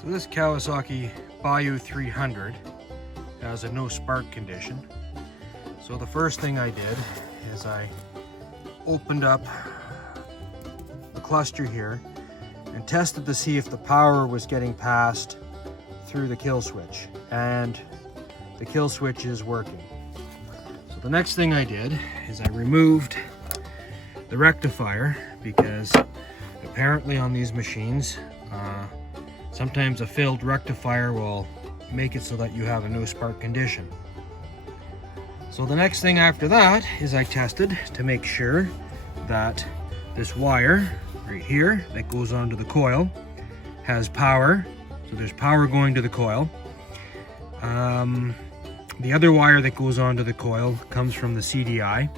So this Kawasaki Bayou 300 has a no spark condition. So the first thing I did is I opened up the cluster here and tested to see if the power was getting passed through the kill switch, and the kill switch is working. So the next thing I did is I removed the rectifier, because apparently on these machines sometimes a failed rectifier will make it so that you have a no spark condition. So the next thing after that is I tested to make sure that this wire right here that goes onto the coil has power. So there's power going to the coil. The other wire that goes onto the coil comes from the CDI.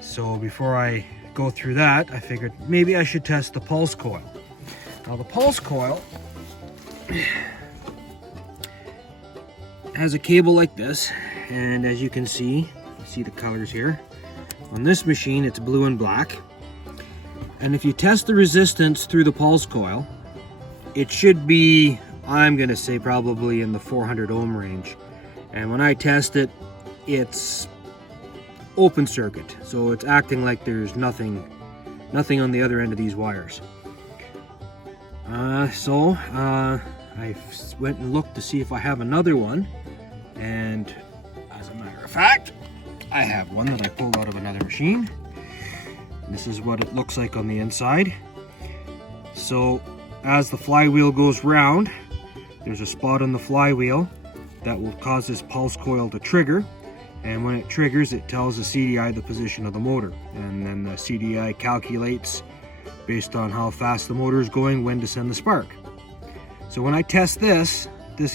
So before I go through that, I figured maybe I should test the pulse coil. Now the pulse coil has a cable like this, and as you can see the colors here. On this machine it's blue and black. And if you test the resistance through the pulse coil, it should be, I'm gonna say, probably in the 400 ohm range. And when I test it, it's open circuit, so it's acting like there's nothing on the other end of these wires. I went and looked to see if I have another one, and as a matter of fact, I have one that I pulled out of another machine. This is what it looks like on the inside. So as the flywheel goes round, there's a spot on the flywheel that will cause this pulse coil to trigger, and when it triggers, it tells the CDI the position of the motor, and then the CDI calculates based on how fast the motor is going when to send the spark. So when I test this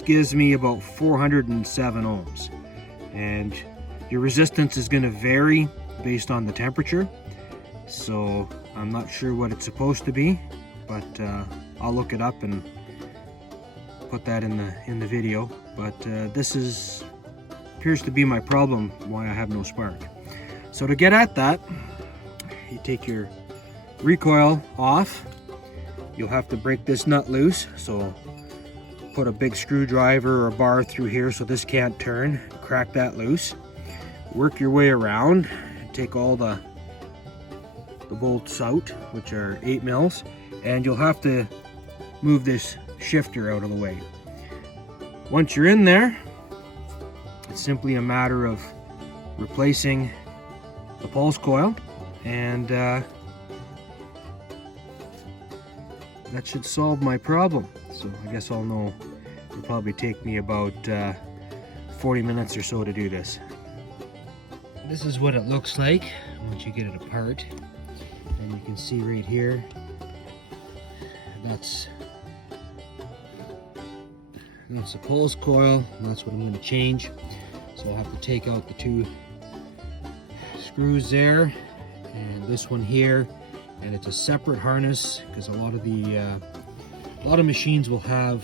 gives me about 407 ohms, and your resistance is going to vary based on the temperature. So I'm not sure what it's supposed to be, but I'll look it up and put that in the video. But this appears to be my problem, why I have no spark. So to get at that, you take your recoil off. You'll have to break this nut loose, so put a big screwdriver or a bar through here so this can't turn. Crack that loose. Work your way around and take all the bolts out, which are 8 mils, and you'll have to move this shifter out of the way. Once you're in there, it's simply a matter of replacing the pulse coil, and that should solve my problem. So I guess I'll know. It'll probably take me about 40 minutes or so to do this. This is what it looks like once you get it apart. And you can see right here, that's the pulse coil, and that's what I'm going to change. So I'll have to take out the 2 screws there, and this one here, and it's a separate harness, because a lot of machines will have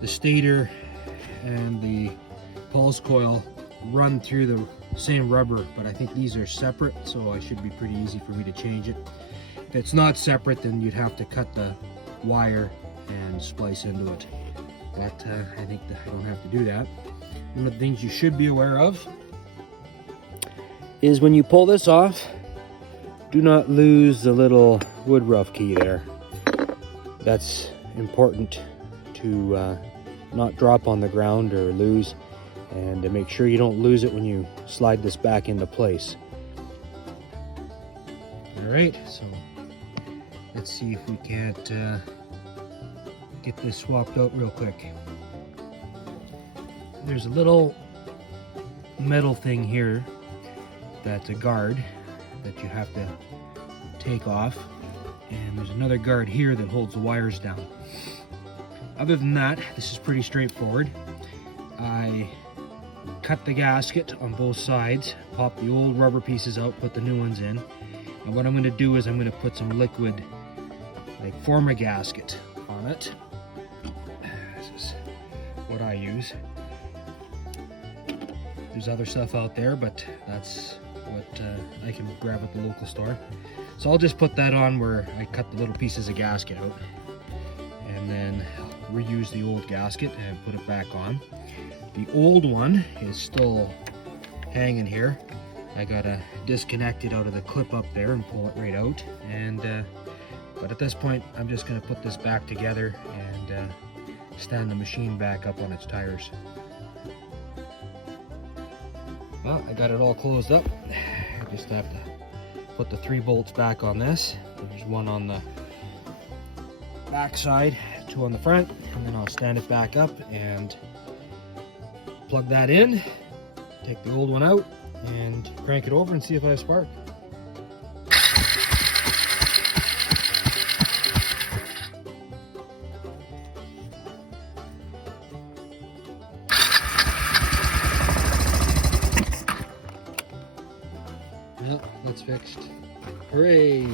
the stator and the pulse coil run through the same rubber, but I think these are separate, so it should be pretty easy for me to change it. If it's not separate, then you'd have to cut the wire and splice into it, but I think that I don't have to do that. One of the things you should be aware of is when you pull this off, do not lose the little wood rough key there. That's important to not drop on the ground or lose, and to make sure you don't lose it when you slide this back into place. Alright, so let's see if we can't get this swapped out real quick. There's a little metal thing here that's a guard that you have to take off, and there's another guard here that holds the wires down. Other than that, this is pretty straightforward. I cut the gasket on both sides, pop the old rubber pieces out, put the new ones in, and what I'm going to do is I'm going to put some liquid, like form a gasket on it. This is what I use. There's other stuff out there, but that's what I can grab at the local store. So I'll just put that on where I cut the little pieces of gasket out, and then reuse the old gasket and put it back on. The old one is still hanging here. I gotta disconnect it out of the clip up there and pull it right out. And but at this point, I'm just gonna put this back together and stand the machine back up on its tires. Well, I got it all closed up. I just have to put the 3 bolts back on this. There's one on the back side, 2 on the front, and then I'll stand it back up and plug that in, take the old one out, and crank it over and see if I have spark. Well, that's fixed. Hooray!